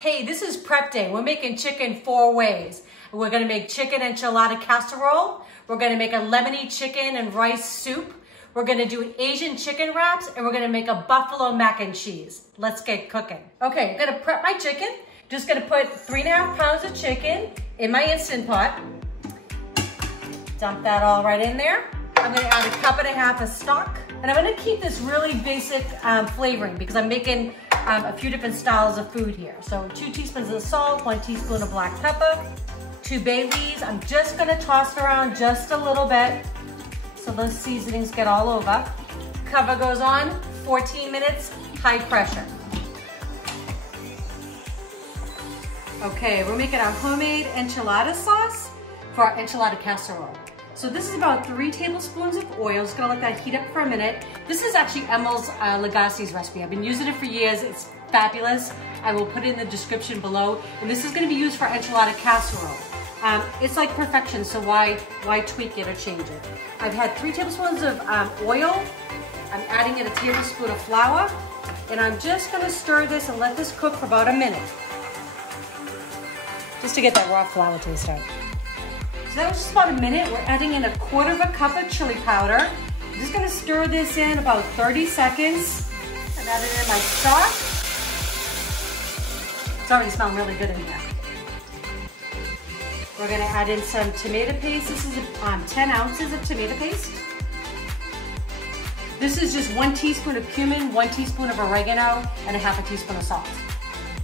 Hey, this is prep day. We're making chicken 4 ways. We're gonna make chicken enchilada casserole. We're gonna make a lemony chicken and rice soup. We're gonna do Asian chicken wraps, and we're gonna make a buffalo mac and cheese. Let's get cooking. Okay, I'm gonna prep my chicken. Just gonna put 3.5 pounds of chicken in my Instant Pot. Dump that all right in there. I'm gonna add 1.5 cups of stock. And I'm gonna keep this really basic flavoring because I'm making a few different styles of food here. So 2 teaspoons of salt, 1 teaspoon of black pepper, 2 bay leaves. I'm just gonna toss it around just a little bit so those seasonings get all over. Cover goes on, 14 minutes, high pressure. Okay, we're making our homemade enchilada sauce for our enchilada casserole. So this is about 3 tablespoons of oil. Just gonna let that heat up for a minute. This is actually Emil's Lagasse's recipe. I've been using it for years. It's fabulous. I will put it in the description below. And this is gonna be used for enchilada casserole. It's like perfection, so why tweak it or change it? I've had 3 tablespoons of oil. I'm adding in a tablespoon of flour. And I'm just gonna stir this and let this cook for about a minute. Just to get that raw flour taste out. So that was just about a minute. We're adding in 1/4 cup of chili powder. I'm just gonna stir this in about 30 seconds. I'm adding in my stock. It's already smelling really good in here. We're gonna add in some tomato paste. This is 10 ounces of tomato paste. This is just 1 teaspoon of cumin, 1 teaspoon of oregano, and 1/2 teaspoon of salt.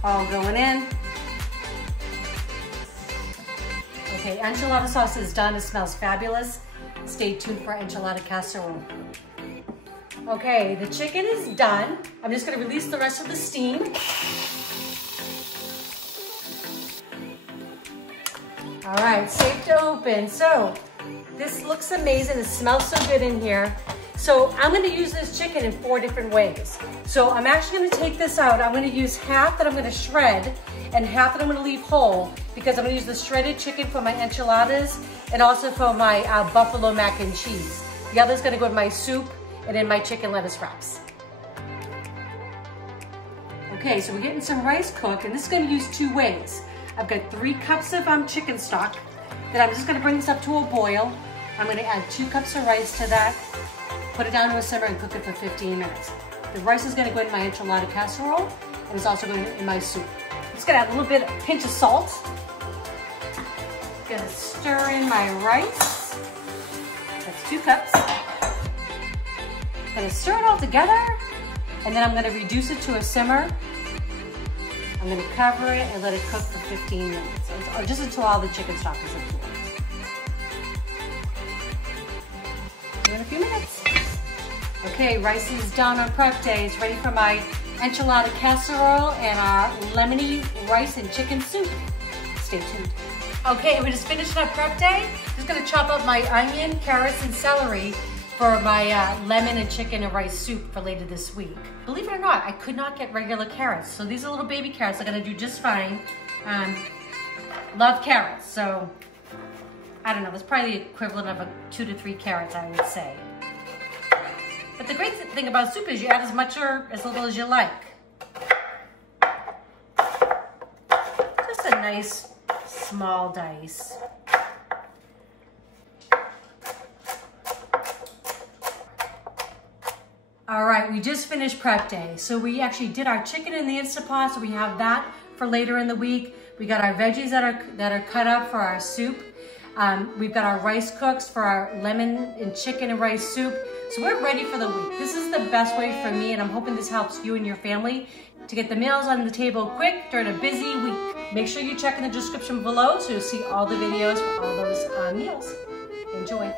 All going in. Okay, enchilada sauce is done. It smells fabulous. Stay tuned for enchilada casserole. Okay, the chicken is done. I'm just gonna release the rest of the steam. All right, safe to open. So, this looks amazing. It smells so good in here. So, I'm gonna use this chicken in 4 different ways. So, I'm actually gonna take this out. I'm gonna use half that I'm gonna shred and half that I'm gonna leave whole because I'm gonna use the shredded chicken for my enchiladas and also for my buffalo mac and cheese. The other's gonna go in my soup and in my chicken lettuce wraps. Okay, so we're getting some rice cooked, and this is gonna use 2 ways. I've got 3 cups of chicken stock. Then I'm just gonna bring this up to a boil. I'm gonna add 2 cups of rice to that, put it down to a simmer and cook it for 15 minutes. The rice is gonna go in my enchilada casserole, and it's also going in my soup. I'm just gonna add a little bit, pinch of salt. Gonna stir in my rice. That's 2 cups. Gonna stir it all together, and then I'm gonna reduce it to a simmer. I'm gonna cover it and let it cook for 15 minutes, or just until all the chicken stock is absorbed. In a few minutes. Okay, rice is done on prep day. It's ready for my enchilada casserole and our lemony rice and chicken soup. Stay tuned. Okay, we just finished our prep day. Just gonna chop up my onion, carrots, and celery for my lemon and chicken and rice soup for later this week. Believe it or not, I could not get regular carrots. So these are little baby carrots. They're gonna do just fine. Love carrots, so I don't know. That's probably the equivalent of 2 to 3 carrots, I would say. But the great thing about soup is you add as much or as little as you like. Just a nice small dice. All right, we just finished prep day. So we actually did our chicken in the Instant Pot, so we have that for later in the week. We got our veggies that are cut up for our soup. We've got our rice cooks for our lemon and chicken and rice soup. So we're ready for the week. This is the best way for me, and I'm hoping this helps you and your family to get the meals on the table quick during a busy week. Make sure you check in the description below so you'll see all the videos for all those meals. Enjoy.